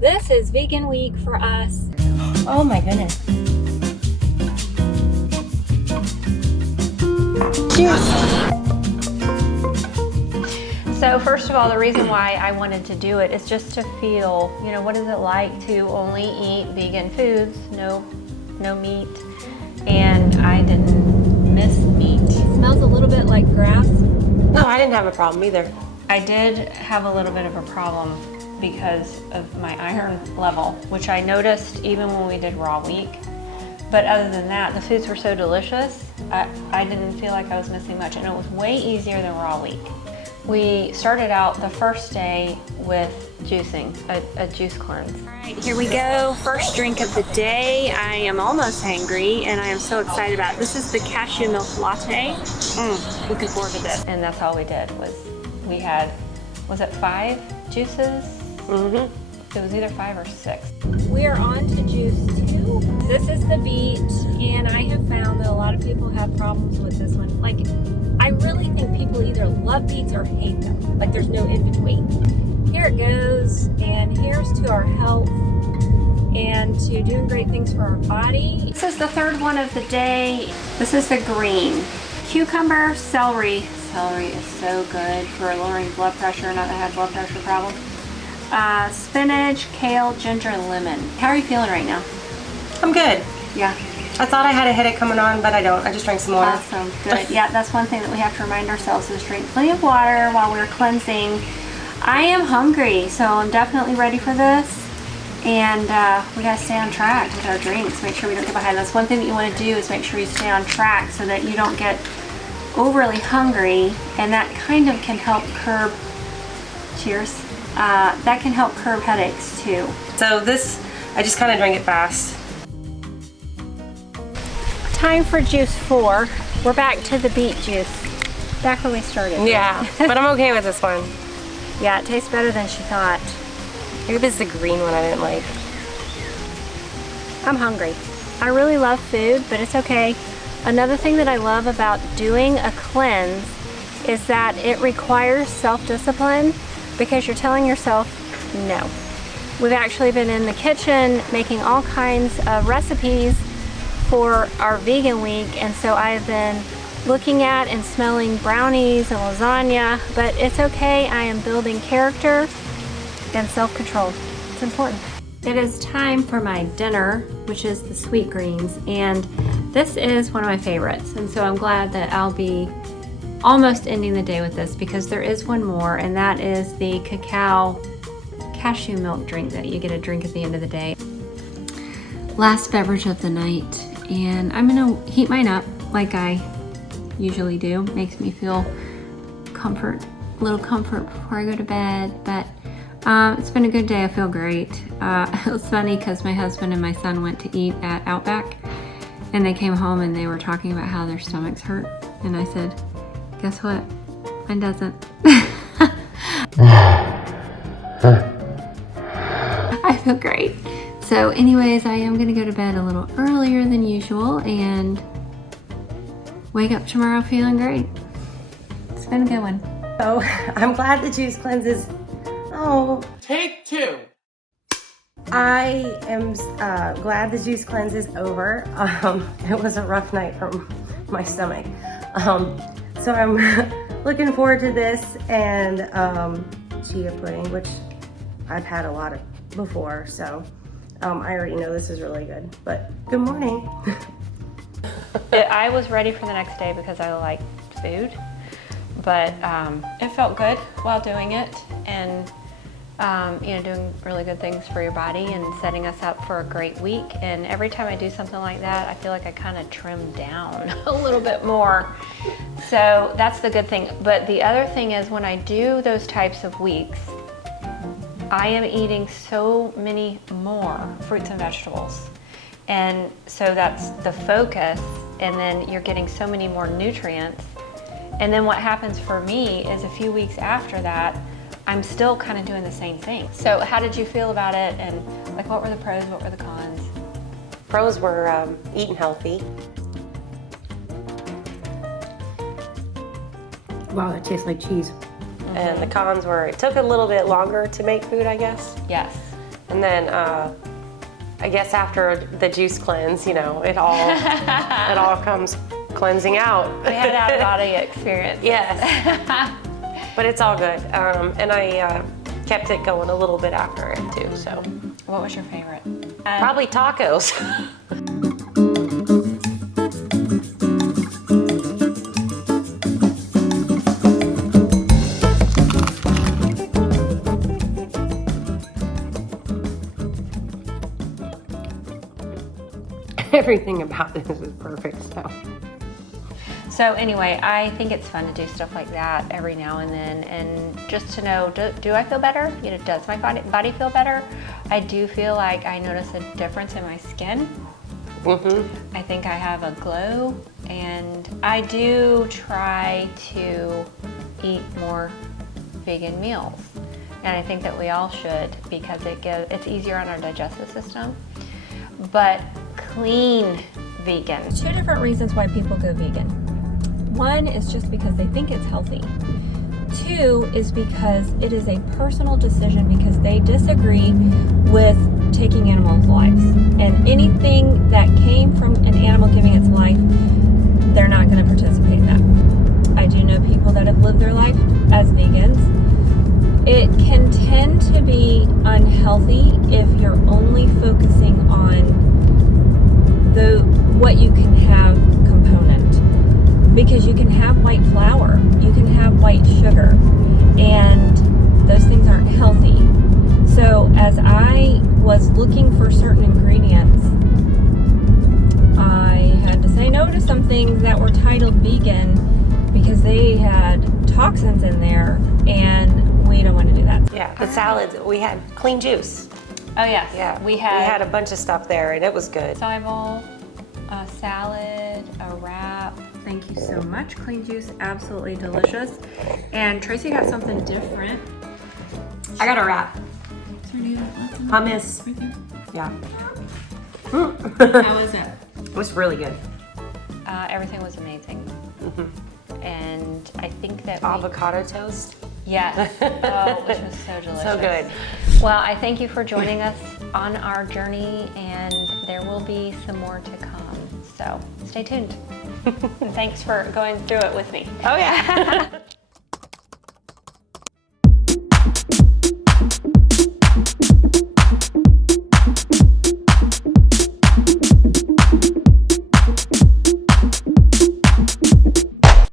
This is vegan week for us. Oh my goodness. So first of all, the reason why I wanted to do it is just to feel, what is it like to only eat vegan foods, no meat, and I didn't miss meat. It smells a little bit like grass. No, I didn't have a problem either. I did have a little bit of a problem because of my iron level, which I noticed even when we did raw week. But other than that, the foods were so delicious, I didn't feel like I was missing much, and it was way easier than raw week. We started out the first day with juicing, a juice cleanse. All right, here we go. First drink of the day. I am almost hangry, and I am so excited about it. This is the cashew milk latte. Looking forward to this. And that's all we did we had, was it 5 juices? Mm-hmm. It was either 5 or 6. We are on to juice 2. This is the beet, and I have found that a lot of people have problems with this one. Like, I really think people either love beets or hate them. Like, there's no in between. Here it goes, and here's to our health and to doing great things for our body. This is the third one of the day. This is the green. Cucumber, celery. Celery is so good for lowering blood pressure, not that I have blood pressure problems. Spinach, kale, ginger, lemon. How are you feeling right now? I'm good. Yeah. I thought I had a headache coming on, but I don't. I just drank some water. Awesome. Good. Yeah, that's one thing that we have to remind ourselves is drink plenty of water while we're cleansing. I am hungry, so I'm definitely ready for this. And we gotta stay on track with our drinks. Make sure we don't get behind. That's one thing that you want to do is make sure you stay on track so that you don't get overly hungry, and that kind of can help curb, cheers, that can help curb headaches too. So this, I just kind of drank it fast. Time for juice 4. We're back to the beet juice. Back where we started. Yeah, but I'm okay with this one. Yeah, it tastes better than she thought. Maybe this is the green one I didn't like. I'm hungry. I really love food, but it's okay. Another thing that I love about doing a cleanse is that it requires self-discipline because you're telling yourself no. We've actually been in the kitchen making all kinds of recipes for our vegan week, and so I've been looking at and smelling brownies and lasagna, but it's okay. I am building character and self-control. It's important. It is time for my dinner, which is the sweet greens, and this is one of my favorites, and so I'm glad that I'll be almost ending the day with this because there is one more, and that is the cashew milk drink that you get a drink at the end of the day. Last beverage of the night, and I'm gonna heat mine up like I usually do. Makes me feel a little comfort before I go to bed, but it's been a good day. I feel great. It was funny because my husband and my son went to eat at Outback, and they came home and they were talking about how their stomachs hurt, and I said, guess what? Mine doesn't. I feel great. So anyways, I am gonna go to bed a little earlier than usual and wake up tomorrow feeling great. It's been a good one. So I'm glad the juice cleanse is, Take 2. I am glad the juice cleanse is over. It was a rough night for my stomach. So I'm looking forward to this and chia pudding, which I've had a lot of before, so I already know this is really good. But good morning. I was ready for the next day because I like food, but it felt good while doing it, and doing really good things for your body and setting us up for a great week. And every time I do something like that, I feel like I kind of trim down a little bit more. So that's the good thing. But the other thing is when I do those types of weeks, I am eating so many more fruits and vegetables. And so that's the focus, and then you're getting so many more nutrients. And then what happens for me is a few weeks after that, I'm still kind of doing the same thing. So how did you feel about it? And like, what were the pros, what were the cons? Pros were eating healthy. Wow, that tastes like cheese. And the cons were, it took a little bit longer to make food, I guess. Yes. And then I guess after the juice cleanse, you know, it all comes cleansing out. We had out of body experience. Yes. But it's all good. And I kept it going a little bit after it too, so. What was your favorite? Probably tacos. Everything about this is perfect, so. So anyway, I think it's fun to do stuff like that every now and then, and just to know, do I feel better? You know, does my body feel better? I do feel like I notice a difference in my skin. Mm-hmm. I think I have a glow, and I do try to eat more vegan meals. And I think that we all should, because it's easier on our digestive system. But clean vegan. Two different reasons why people go vegan. One is just because they think it's healthy. Two is because it is a personal decision because they disagree with taking animals' lives. And anything that came from an animal giving its life, they're not going to participate in that. I do know people that have lived their life as vegans. It can tend to be unhealthy if you're only focusing on the what you can have component. Because you can have white flour, you can have white sugar, and those things aren't healthy. So as I was looking for certain ingredients, I had to say no to some things that were titled vegan because they had toxins in there, and we don't want to do that. Yeah, the salads, we had clean juice. Oh yes, Yeah, we had a bunch of stuff there, and it was good. acai bowl, a salad, a wrap. Thank you so much. Clean juice, absolutely delicious. And Tracy got something different. I got a wrap. Hummus. Yeah. How was it? It was really good. Everything was amazing. Mm-hmm. And I think that Avocado toast. yes, which was so delicious. So good. Well, I thank you for joining us on our journey, and there will be some more to come. So stay tuned. And thanks for going through it with me. Oh yeah.